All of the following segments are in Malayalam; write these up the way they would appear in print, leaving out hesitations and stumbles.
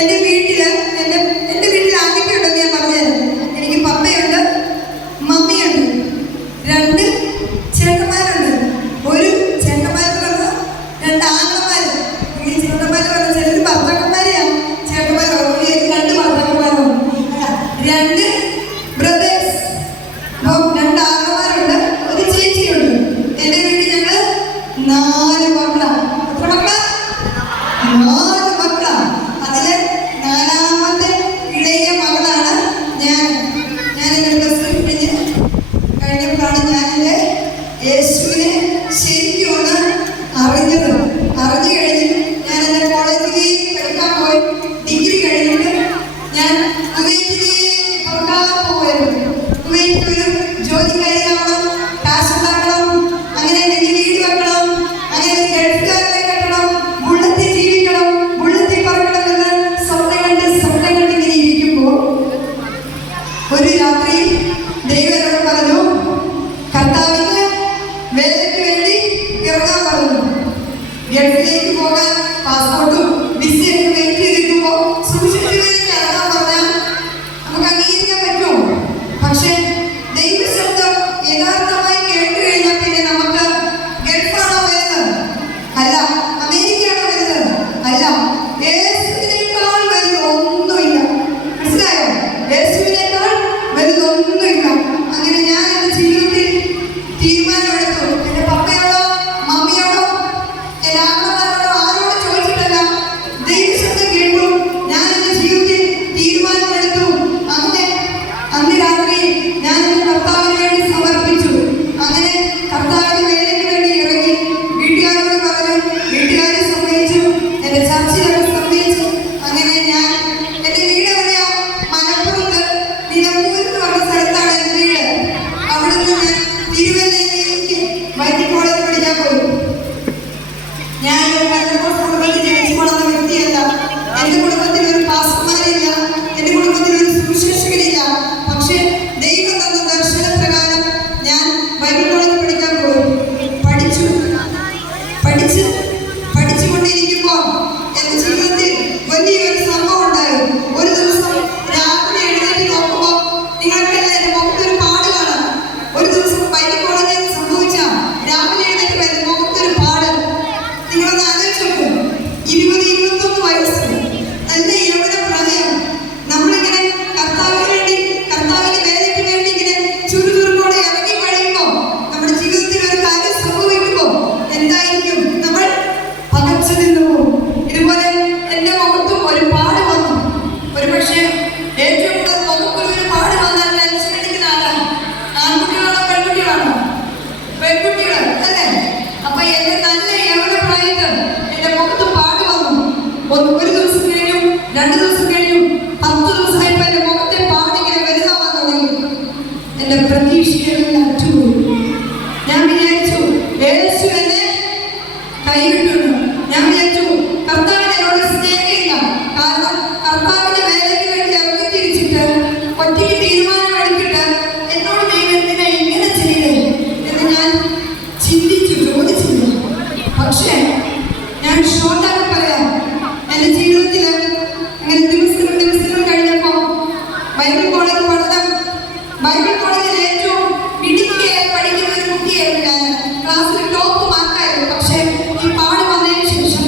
എൻ്റെ വീട്ടിൽ ആരൊക്കെയുണ്ടെന്ന് ഞാൻ പറഞ്ഞുതരാം. എനിക്ക് പപ്പയുണ്ട്, മമ്മിയുണ്ട്, 2 ചേട്ടന്മാരുണ്ട്, ഒരു ചേട്ടന്മാർക്ക് പറഞ്ഞ 2 ആങ്ങളമാർ. ഈ ചേട്ടന്മാർ പറഞ്ഞ ചിലർ ഭർത്താക്കന്മാരെയാണ് ചേട്ടന്മാർ, 2 ഭർത്താക്കന്മാരും 2 ബ്രദേഴ്സ്. അപ്പോൾ 2 ആങ്ങളമാരുണ്ട്, ഒരു ചേച്ചിയുണ്ട്. എൻ്റെ വീട്ടിൽ ഞങ്ങൾ 4 മക്കളാണ്. എത്ര മക്കളാ? 4 മക്കളാണ്. അതിൽ 4ാമത്തെ ഇളയ മകളാണ് ഞാൻ. എൻ്റെ പ്ലസ് ടു കഴിഞ്ഞ് കഴിഞ്ഞപ്പോഴാണ് ഞാൻ എൻ്റെ യേശുവിനെ ശരിക്കും ഒന്ന് അറിഞ്ഞത്. അറിഞ്ഞു കഴിഞ്ഞ് ഞാൻ എൻ്റെ കോളേജിലേക്ക് പഠിക്കാൻ പോയി. ഡിഗ്രി കഴിഞ്ഞിട്ട് ഞാൻ കുവൈറ്റിലേക്ക് പോകാൻ കുവൈറ്റിൽ ഒരു ജോലിക്കാരിയാവണം, കാശ് ഉണ്ടാക്കണം, അങ്ങനെ എന്തെങ്കിലും വീട് വെക്കണം, അങ്ങനെ ഗൾഫുകാരെ കെട്ടണം, ബുള്ളറ്റിൽ ജീവിക്കണം, ബുള്ളറ്റിൽ പറക്കണമെന്ന് സ്വപ്നം കണ്ട് ഇങ്ങനെ ഇരിക്കുമ്പോൾ ഒരു രാത്രി ദൈവം എന്നോട് പറഞ്ഞു, കർത്താവിന് വേലയ്ക്ക് വേണ്ടി ഇറങ്ങാൻ പറഞ്ഞു. ഗൾഫിലേക്ക് പോകാൻ പാസ്പോർട്ടും വിസയൊക്കെ വെയിറ്റ് ചെയ്തിരിക്കുമ്പോൾ സുവിശേഷത്തിലേക്ക് ഇറങ്ങാൻ പറഞ്ഞാൽ നമുക്ക് അംഗീകരിക്കാൻ പറ്റുമോ? പക്ഷേ ദൈവശബ്ദം യഥാർത്ഥമായി കേട്ടു കഴിഞ്ഞാൽ പിന്നെ നമുക്ക് ഗൾഫാണോ വരുന്നത്? അല്ല. അമേരിക്കയാണോ വരുന്നത്? അല്ല. യേശുവിനേക്കാൾ വലുതൊന്നുമില്ല. മനസ്സിലായോ? യേശുവിനേക്കാൾ വലുതൊന്നുമില്ല. അങ്ങനെ ഞാൻ എൻ്റെ ജീവിതത്തിൽ തീരുമാനമെടുത്തു. എൻ്റെ പപ്പയോടോ മമ്മിയോടോ എൻ്റെ ആങ്ങളമാരോടോ ആരോട് ചോദിച്ചിട്ടല്ല, ദൈവശബ്ദം കേട്ടു. ഞാൻ എൻ്റെ ജീവിതത്തിൽ തീരുമാനമെടുത്തു. അന്ന് രാത്രി ഞാൻ എൻ്റെ കർത്താവിന് വേണ്ടി സമർപ്പിച്ചു. അങ്ങനെ കർത്താവിന് വേലയ്ക്ക് വേണ്ടി ഇറങ്ങി. വീട്ടുകാരോട് പറഞ്ഞു, വീട്ടുകാരെ സമ്മതിച്ചു, എൻ്റെ ചർച്ചിലൊക്കെ സമ്മതിച്ചു. അങ്ങനെ ഞാൻ എൻ്റെ വീട് എവിടെയാ? മലപ്പുറത്ത് നിലമ്പൂർ എന്ന് പറഞ്ഞ സ്ഥലത്താണ് എൻ്റെ വീട്. അവിടെ നിന്ന് ഞാൻ തിരുവല്ലയിലേക്ക് വൈദ്യ കോളേജിൽ പഠിക്കാൻ പോയി. ഞാൻ ഒരു പെന്തക്കോസ്ത് കുടുംബത്തിൽ ജനിച്ചു വളർന്ന വ്യക്തിയല്ല. എൻ്റെ കുടുംബത്തിൽ ഒരു പാസ്റ്റർമാരില്ല, എൻ്റെ കുടുംബത്തിൽ ഒരു സുവിശേഷകരില്ല. പക്ഷേ ദൈവം തന്ന ദർശനപ്രകാരം ഞാൻ ബൈബിൾ കോളേജിൽ പഠിക്കാൻ പോയി. പഠിച്ചുകൊണ്ടിരിക്കുമ്പോൾ എൻ്റെ ജീവിതത്തിൽ വലിയൊരു സംഭവം ഉണ്ടായി. ഒരു ദിവസം രാവിലെ എഴുന്നേറ്റ് നോക്കുമ്പോൾ നിങ്ങൾക്കെല്ലാം എൻ്റെ മുഖത്തൊരു പാട് കാണാം. ഒരു ദിവസം ബൈബിൾ കോളേജിൽ സംഭവിച്ച രാവിലെ എഴുന്നേറ്റ് എൻ്റെ മുഖത്തൊരു പാട്. നിങ്ങളൊന്ന് ആലോചിച്ച് നോക്കും. 20-21 വയസ്സ്, നല്ല യൗവന പ്രായം. നമ്മളിങ്ങനെ കർത്താവിന് വേലയ്ക്ക് വേണ്ടി ഇങ്ങനെ ചുറുചുറുക്കോടെ ഇറങ്ങി കഴിയുമ്പോൾ നമ്മുടെ ജീവിതത്തിൽ ഒരു കാര്യം സംഭവിക്കുമ്പോൾ എന്തായിരിക്കും? നമ്മൾ പകച്ചു നിന്നു പോകും. ഇതുപോലെ എൻ്റെ മുഖത്തും ഒരു പാട് വന്നു. ഒരു പക്ഷേ ഏറ്റവും കൂടുതൽ മുഖത്തൊരു പാട് വന്നാൽ ടെൻഷൻ അടിക്കുന്ന ആരാണ്? ആൺകുട്ടികളാണോ പെൺകുട്ടികളാണോ? പെൺകുട്ടികൾ അല്ലേ? അപ്പൊ എൻ്റെ നല്ല യൗവന പ്രായത്തിൽ എൻ്റെ മുഖത്ത് പാട് വന്നു. ഒരു ദിവസം കഴിഞ്ഞു, 2 ദിവസം കഴിഞ്ഞു, 10 ദിവസമായപ്പോൾ എൻ്റെ മുഖത്തെ പാടിങ്ങനെ വലുതാവാൻ തുടങ്ങി. എൻ്റെ പ്രതീക്ഷയെല്ലാം അറ്റുപോയി. ഞാൻ വിചാരിച്ചു യേശു എന്നെ കൈവിട്ടു. ഞാൻ വിചാരിച്ചു കർത്താവിന് എന്നോട് സ്നേഹമില്ല. കാരണം കർത്താവിന്റെ വേലയ്ക്ക് വേണ്ടി ഇറങ്ങി തിരിച്ചിട്ട് ഒറ്റയ്ക്ക് തീരുമാനമെടുത്തിട്ട് എന്നോട് ദൈവം എന്തിനാ ഇങ്ങനെ ചെയ്തേ എന്ന് ഞാൻ ചോദിച്ചില്ല. പക്ഷേ ഞാൻ ഷോർട്ടാക്കി പറയാം. എൻ്റെ ജീവിതത്തിൽ അങ്ങനെ ദിവസങ്ങൾ കഴിഞ്ഞപ്പോൾ ബൈബിൾ കോളേജിൽ പഠനം, ബൈബിൾ കോളേജിൽ ഏറ്റവും മിടുക്കിയായി പഠിക്കുന്ന ഒരു കുട്ടിയായിരുന്നു ഞാൻ. ക്ലാസ്സിൽ ടോപ്പ് മാർക്കായിരുന്നു. പക്ഷേ ഈ പാട് വന്നതിന് ശേഷം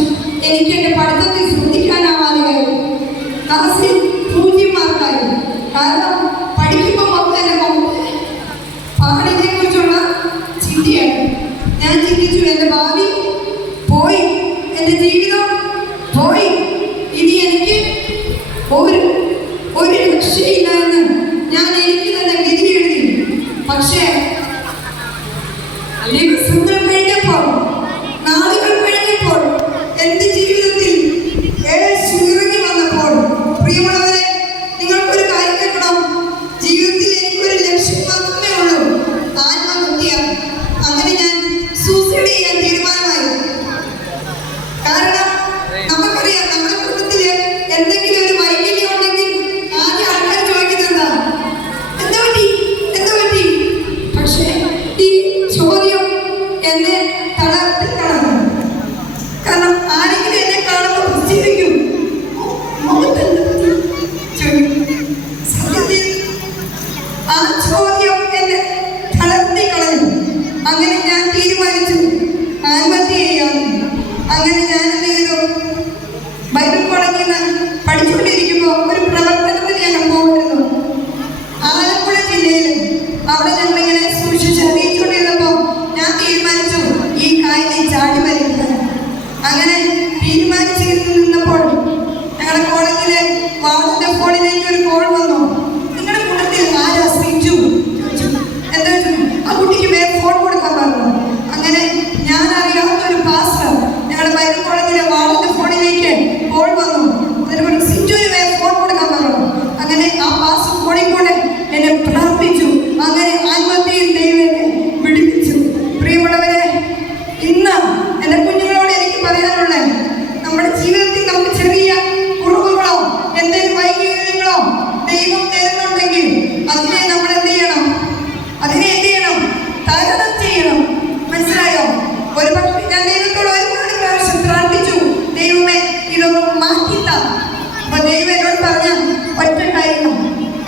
എനിക്ക് എൻ്റെ പഠിത്തത്തിൽ ശ്രദ്ധിക്കാനാവാതെയായി. ക്ലാസ്സിൽ 0 മാർക്കായിരുന്നു. കാരണം പഠിക്കുമ്പോൾ മൊത്തം എൻ്റെ മുഖത്ത് പാടിനെ കുറിച്ചുള്ള ചിന്തയായിരുന്നു. ഞാൻ ചിന്തിച്ചു, എൻ്റെ ഭാവി പോയി, എൻ്റെ ജീവിതം പോയി, ഇനി എനിക്ക് ഒരു രക്ഷയില്ല എന്ന് ഞാൻ എനിക്ക് തന്നെ വിധി എഴുതി. പക്ഷേ ദിവസങ്ങൾ കഴിഞ്ഞപ്പോൾ, നാളുകൾ കഴിഞ്ഞപ്പോൾ, എൻ്റെ ജീവിതത്തിൽ യേശു ഇറങ്ങി വന്നപ്പോൾ, പ്രിയമുള്ളവരെ, നിങ്ങൾക്കൊരു കാര്യം കേൾക്കണം. ജീവിതത്തിൽ എനിക്കൊരു ലക്ഷ്യം മാത്രമേ ഉള്ളൂ, ആത്മഹത്യ. അങ്ങനെ ഞാൻ സൂസൈഡ് ചെയ്യാൻ തീരുമാനമായി. കാരണം നമുക്കറിയാം, നമ്മുടെ കുടുംബത്തിൽ എന്തെങ്കിലും ഒരു വൈകല്യം ഉണ്ടെങ്കിൽ ആദ്യം ആൾക്കാർ ചോദിക്കുന്നത് എന്താ പറ്റി.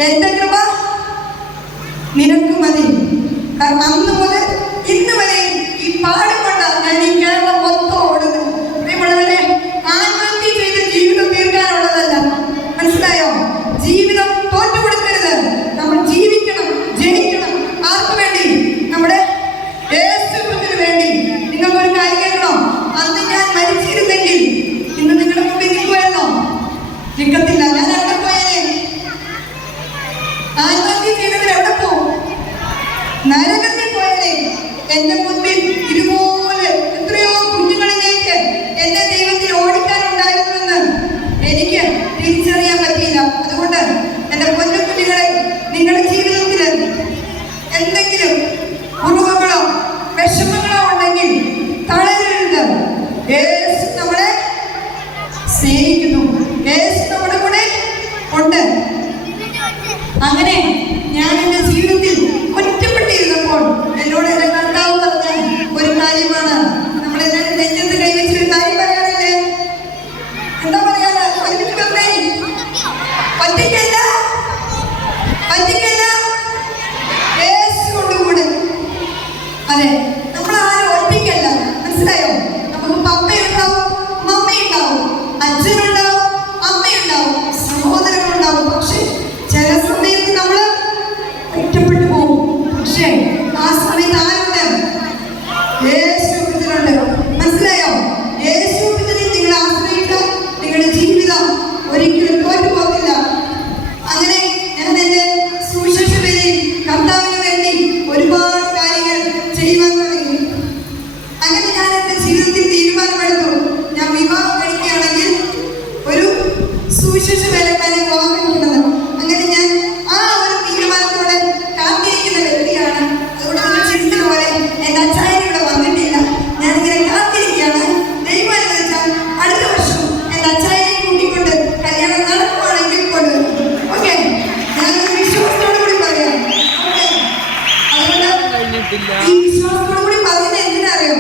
എന്റെ കൃപ നിനക്ക് മതി. കാരണം അന്ന് മുതൽ ഇന്ന് വരെ ഈ പാടുകൊണ്ട ഞാൻ ഈ കേരളം മൊത്തം ഓടുന്നത്. പ്രിയമുള്ളവരെ, ആത്മഹത്യ ചെയ്ത് ജീവിതം തീർക്കാനുള്ളതല്ല. മനസ്സിലായോ? ജീവിതം തോറ്റുകൊടുക്കരുത്. നമ്മൾ ജീവിക്കണം, ജയിക്കണം. ആർക്ക് വേണ്ടി? നമ്മുടെ യേശുവിന് വേണ്ടി. നിങ്ങൾക്കൊരു കാര്യം കേൾക്കണോ? അന്ന് ഞാൻ മരിച്ചിരുന്നെങ്കിൽ ഇന്ന് നിങ്ങളുടെ മുമ്പിൽ നിൽക്കുമായിരുന്നോ? നിൽക്കത്തില്ല. ഞാൻ എവിടെ പോയേനെ? ആത്മഹത്യ ചെയ്തവർ എവിടെ പോകും? നരകത്തിൽ പോയതേ. എന്റെ മുൻപിൽ ഇതുപോലെ എത്രയോ കുഞ്ഞുങ്ങളിലേക്ക് എന്റെ ദൈവത്തിൽ ഓടിക്കാനുണ്ടായിരുന്നുവെന്ന് എനിക്ക് തിരിച്ചറിയാൻ പറ്റിയില്ല. അതുകൊണ്ട് എന്റെ പൊന്നു കുഞ്ഞുങ്ങളെ, നിങ്ങളുടെ ജീവിതത്തിൽ എന്തെങ്കിലും കുറവുകളോ വിഷമങ്ങളോ ഉണ്ടെങ്കിൽ തളരരുത്. യേശു നമ്മളെ സ്നേഹിക്കുന്നു. യേശു നമ്മുടെ കൂടെ ഉണ്ട്. അങ്ങനെ ഞാൻ എന്റെ ജീവിതത്തിൽ ഒറ്റപ്പെട്ടിരുന്നപ്പോൾ എന്നോട് എന്റെ കർത്താവ് പറഞ്ഞ ഒരു കാര്യമാണ്. നമ്മളെല്ലാവരും നെഞ്ചത്ത് കൈവച്ച് ഒരു കാര്യം പറയാറില്ലേ? എന്താ പറയാ? ഒറ്റയ്ക്കല്ല, ഒറ്റയ്ക്കല്ല, യേശു കൊണ്ടുകൂടെ. അതെ, നമ്മൾ ആരും ഒറ്റയ്ക്കല്ല. മനസ്സിലായോ? നമുക്ക് പപ്പയുണ്ടാവും, മമ്മയുണ്ടാവും, അച്ഛനുണ്ടാവും, അമ്മയുണ്ടാവും, സഹോദരങ്ങളുണ്ടാവും. പക്ഷെ ചില സമയത്ത് നമ്മൾ ഒറ്റപ്പെട്ടു പോകും. പക്ഷേ ആ സമയത്ത് ആരുണ്ട്? യേശുവിനുണ്ട്. മനസ്സിലായോ? യേശുവിനെ നിങ്ങൾ ആശ്രയിച്ചാൽ നിങ്ങളുടെ ജീവിതം ഒരിക്കലും തോറ്റുപോകില്ല. അങ്ങനെ ഞാൻ എന്റെ സുവിശേഷ വേദിയിൽ കർത്താവിന് വേണ്ടി ഒരുപാട് കാര്യങ്ങൾ ചെയ്യുവാൻ തുടങ്ങി. അങ്ങനെ ഞാൻ എന്റെ ജീവിതത്തിൽ തീരുമാനമെടുത്തു. ഞാൻ വിവാഹം കഴിക്കുകയാണെങ്കിൽ ഒരു സുവിശേഷ വേലക്കാരെ വിവാഹം കഴിക്കുന്നത്. അങ്ങനെ ഞാൻ ആ ഒരു തീരുമാനത്തോടെ കാത്തിരിക്കുന്ന വ്യക്തിയാണ്. അതുകൊണ്ട് നിങ്ങൾ ചിന്തിക്കുന്ന പോലെ എന്റെ അച്ചായൻ ഇവിടെ വന്നിട്ടില്ല. ഞാനിങ്ങനെ കാത്തിരിക്കുകയാണ്. ദൈവം അനുവദിച്ചാൽ അടുത്ത വർഷം എന്റെ അച്ചായനെ കൂട്ടിക്കൊണ്ട് കല്യാണം നടക്കുവാണെങ്കിൽ കൊണ്ടുവരും. ഓക്കെ, ഞാനൊരു വിശ്വാസത്തോടു കൂടി പറയാം. ഓക്കെ, അതുകൊണ്ട് ഈ വിശ്വാസത്തോടു കൂടി പറയുന്നത് എന്തിനറിയോ?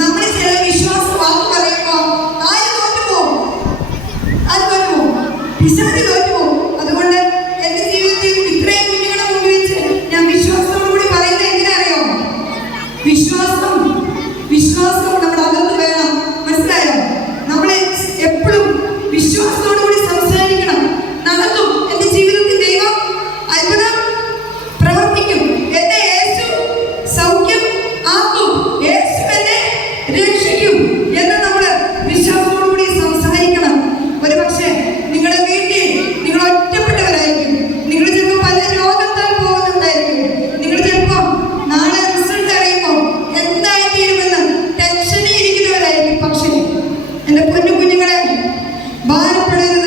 നമ്മൾ ചില വിശ്വാസ വാക്ക് പറയുമ്പോ ആര് തോറ്റുപോകും? ആര് തോറ്റുപോകും? പിശാച് തോറ്റുപോകും. അതുകൊണ്ട് എന്റെ ജീവിതത്തിൽ ഇത്രയും കുഞ്ഞുങ്ങളെ മുമ്പിൽ വെച്ച് ഞാൻ വിശ്വാസത്തോടു കൂടി പറയുന്നത് എന്തിനറിയോ? വിശ്വാസം നമ്മുടെ അകത്ത് വേണം. മനസ്സിലായോ? നമ്മൾ എപ്പോഴും വിശ്വാസത്തോടു കൂടി സംസാരിക്കണം. നടക്കും. എന്റെ ജീവിതത്തിൽ ദൈവം അത്ഭുതം പ്രവർത്തിക്കും. എന്നെ യേശു സൗഖ്യം ആക്കും. യേശു എന്നെ രക്ഷിക്കും എന്ന് നമ്മൾ വിശ്വാസത്തോടു കൂടി സംസാരിക്കണം. ഒരു പക്ഷേ നിങ്ങളുടെ വീട്ടിൽ നിങ്ങൾ ഒറ്റപ്പെട്ടവരായിരിക്കും. നിങ്ങൾ ചിലപ്പോൾ പല രോഗത്താൽ പോകുന്നുണ്ടായിരിക്കും. നിങ്ങൾ ചിലപ്പോൾ നാളെ റിസൾട്ട് അറിയുമ്പോൾ എന്തായിത്തീരുമെന്ന് ടെൻഷനിൽ ഇരിക്കുന്നവരായിരിക്കും. പക്ഷേ എന്റെ പൊന്നു കുഞ്ഞുങ്ങളെ, ഭാരപ്പെടരുത്.